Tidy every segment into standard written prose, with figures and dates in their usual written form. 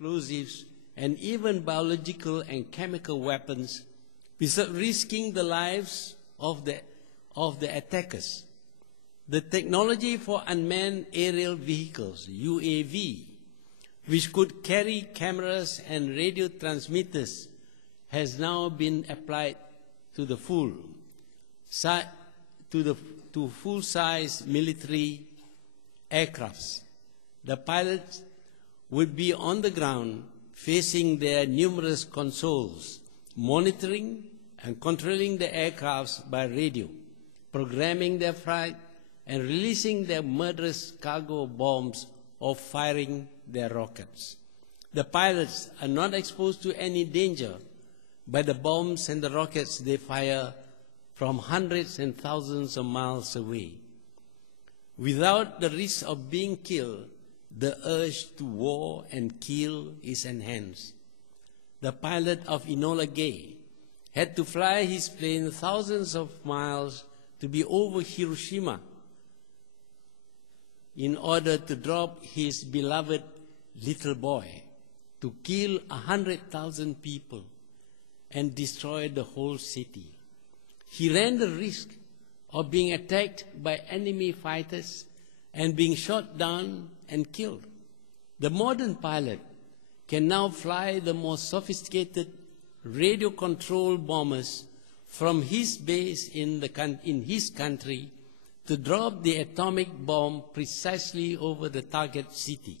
explosives, and even biological and chemical weapons without risking the lives of the attackers. The technology for unmanned aerial vehicles, UAV, which could carry cameras and radio transmitters, has now been applied to the full-size military aircrafts. The pilots would be on the ground facing their numerous consoles, monitoring and controlling the aircrafts by radio, programming their flight, and releasing their murderous cargo bombs or firing their rockets. The pilots are not exposed to any danger by the bombs and the rockets they fire from hundreds and thousands of miles away. Without the risk of being killed, the urge to war and kill is enhanced. The pilot of Enola Gay had to fly his plane thousands of miles to be over Hiroshima in order to drop his beloved little boy, to kill 100,000 people and destroy the whole city. He ran the risk of being attacked by enemy fighters and being shot down and killed. The modern pilot can now fly the most sophisticated radio-controlled bombers from his base in his country to drop the atomic bomb precisely over the target city.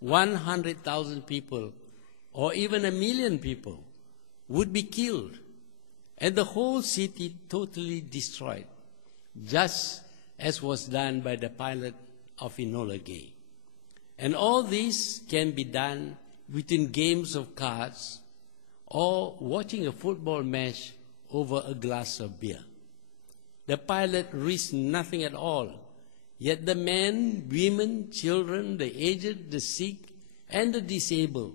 100,000 people, or even 1 million people, would be killed, and the whole city totally destroyed, just as was done by the pilot of Enola Gay. And all this can be done within games of cards or watching a football match over a glass of beer. The pilot risks nothing at all, yet the men, women, children, the aged, the sick, and the disabled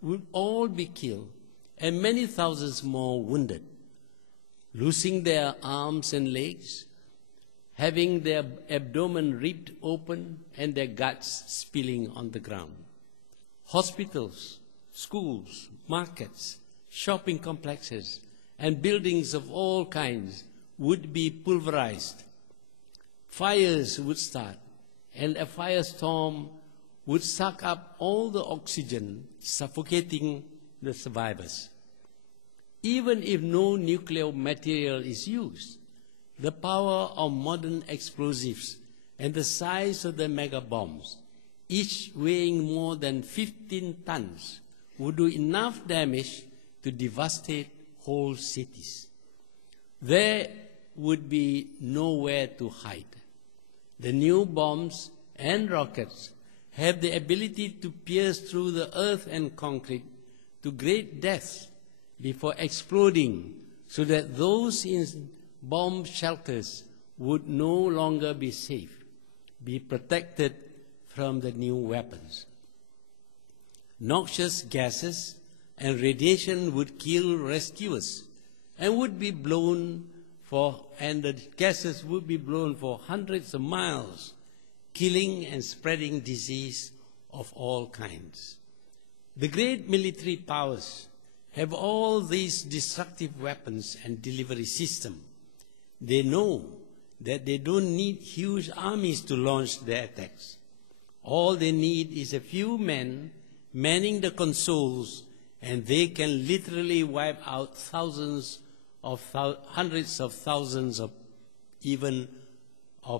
would all be killed, and many thousands more wounded, losing their arms and legs, having their abdomen ripped open and their guts spilling on the ground. Hospitals, schools, markets, shopping complexes, and buildings of all kinds would be pulverized. Fires would start, and a firestorm would suck up all the oxygen, suffocating the survivors. Even if no nuclear material is used, the power of modern explosives and the size of the mega bombs, each weighing more than 15 tons, would do enough damage to devastate whole cities. There would be nowhere to hide. The new bombs and rockets have the ability to pierce through the earth and concrete to great depths before exploding, so that those in bomb shelters would no longer be safe, be protected from the new weapons. Noxious gases and radiation would kill rescuers and the gases would be blown for hundreds of miles, killing and spreading disease of all kinds. The great military powers have all these destructive weapons and delivery systems. They know that they don't need huge armies to launch their attacks. All they need is a few men manning the consoles, and they can literally wipe out hundreds of thousands of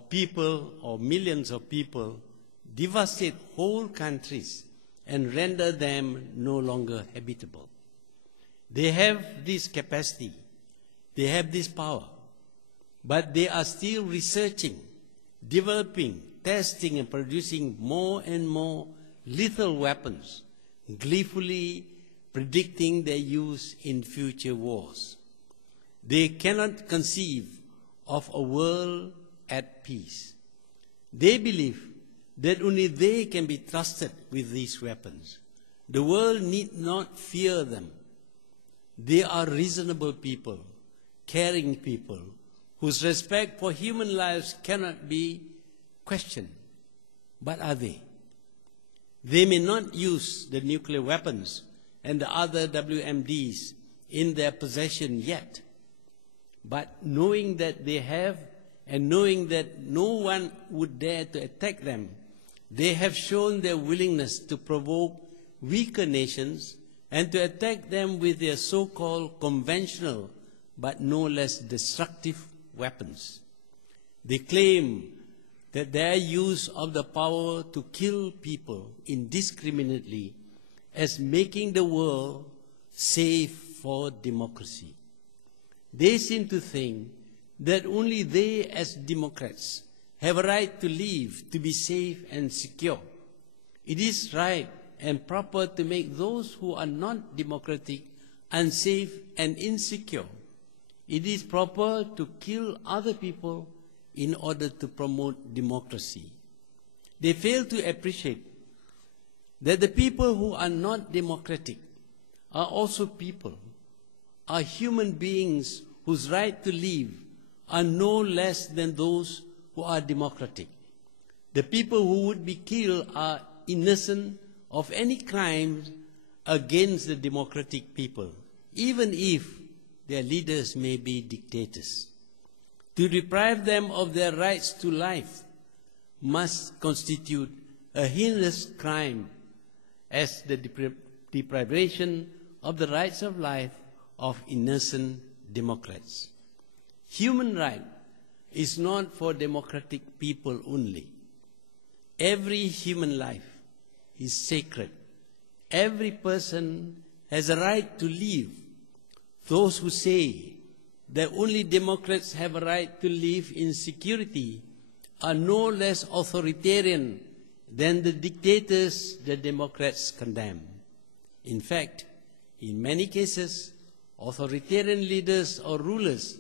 people or millions of people, devastate whole countries and render them no longer habitable. They have this capacity, they have this power, but they are still researching, developing, testing, and producing more and more lethal weapons, gleefully predicting their use in future wars. They cannot conceive of a world at peace. They believe that only they can be trusted with these weapons. The world need not fear them. They are reasonable people, caring people, whose respect for human lives cannot be questioned. But are they? They may not use the nuclear weapons and the other WMDs in their possession yet, but knowing that they have and knowing that no one would dare to attack them, they have shown their willingness to provoke weaker nations and to attack them with their so-called conventional but no less destructive weapons. They claim that their use of the power to kill people indiscriminately as making the world safe for democracy. They seem to think that only they as Democrats have a right to live, to be safe and secure. It is right and proper to make those who are not democratic unsafe and insecure. It is proper to kill other people in order to promote democracy. They fail to appreciate that the people who are not democratic are also people, are human beings whose right to live are no less than those who are democratic. The people who would be killed are innocent of any crimes against the democratic people, even if their leaders may be dictators. To deprive them of their rights to life must constitute a heinous crime as the deprivation of the rights of life of innocent Democrats. Human right is not for democratic people only. Every human life is sacred. Every person has a right to live. Those who say that only Democrats have a right to live in security are no less authoritarian than the dictators the Democrats condemn. In fact, in many cases, authoritarian leaders or rulers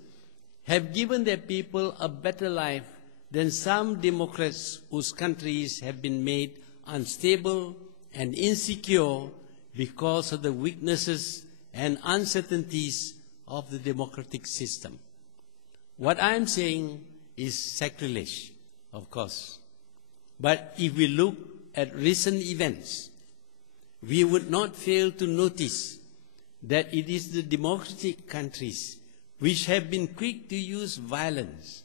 have given their people a better life than some Democrats whose countries have been made unstable and insecure because of the weaknesses and uncertainties of the democratic system. What I'm saying is sacrilege, of course. But if we look at recent events, we would not fail to notice that it is the democratic countries which have been quick to use violence,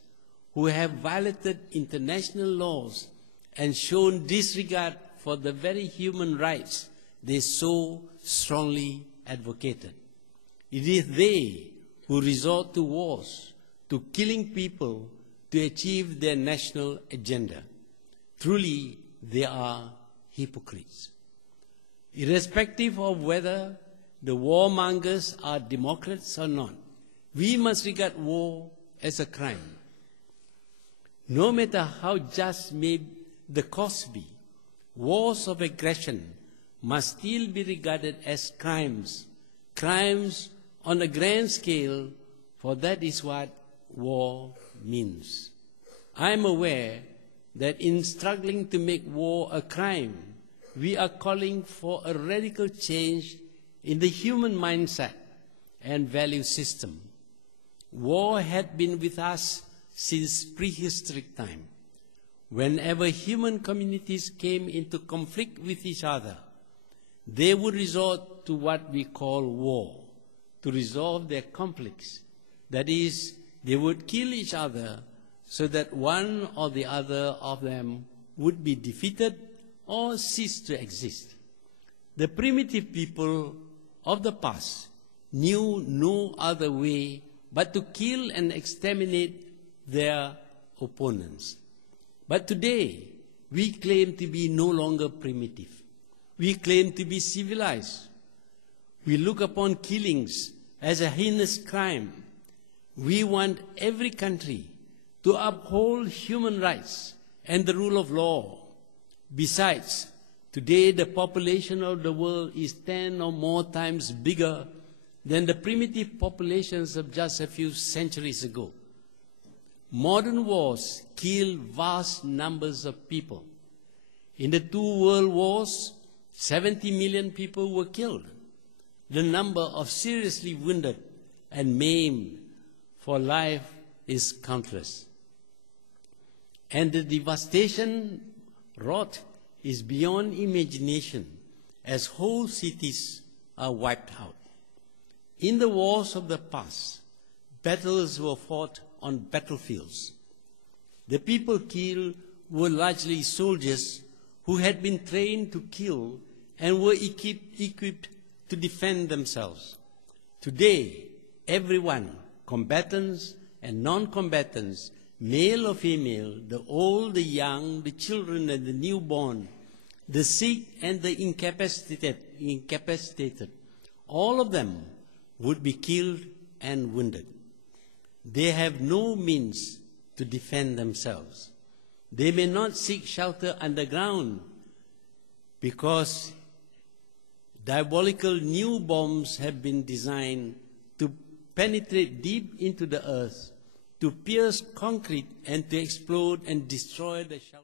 who have violated international laws and shown disregard for the very human rights they so strongly advocated. It is they who resort to wars, to killing people to achieve their national agenda. Truly, they are hypocrites. Irrespective of whether the warmongers are Democrats or not, we must regard war as a crime. No matter how just may the cause be, wars of aggression must still be regarded as crimes, crimes on a grand scale, for that is what war means. I am aware that in struggling to make war a crime, we are calling for a radical change in the human mindset and value system. War had been with us since prehistoric time. Whenever human communities came into conflict with each other, they would resort to what we call war to resolve their conflicts. That is, they would kill each other so that one or the other of them would be defeated or cease to exist. The primitive people of the past knew no other way but to kill and exterminate their opponents. But today, we claim to be no longer primitive. We claim to be civilized. We look upon killings as a heinous crime. We want every country to uphold human rights and the rule of law. Besides, today the population of the world is 10 or more times bigger than the primitive populations of just a few centuries ago. Modern wars kill vast numbers of people. In the 2 world wars, 70 million people were killed. The number of seriously wounded and maimed for life is countless. And the devastation wrought is beyond imagination as whole cities are wiped out. In the wars of the past, battles were fought on battlefields. The people killed were largely soldiers who had been trained to kill and were equipped to defend themselves. Today, everyone, combatants and non-combatants, male or female, the old, the young, the children and the newborn, the sick and the incapacitated, all of them would be killed and wounded. They have no means to defend themselves. They may not seek shelter underground because diabolical new bombs have been designed to penetrate deep into the earth, to pierce concrete and to explode and destroy the shelter.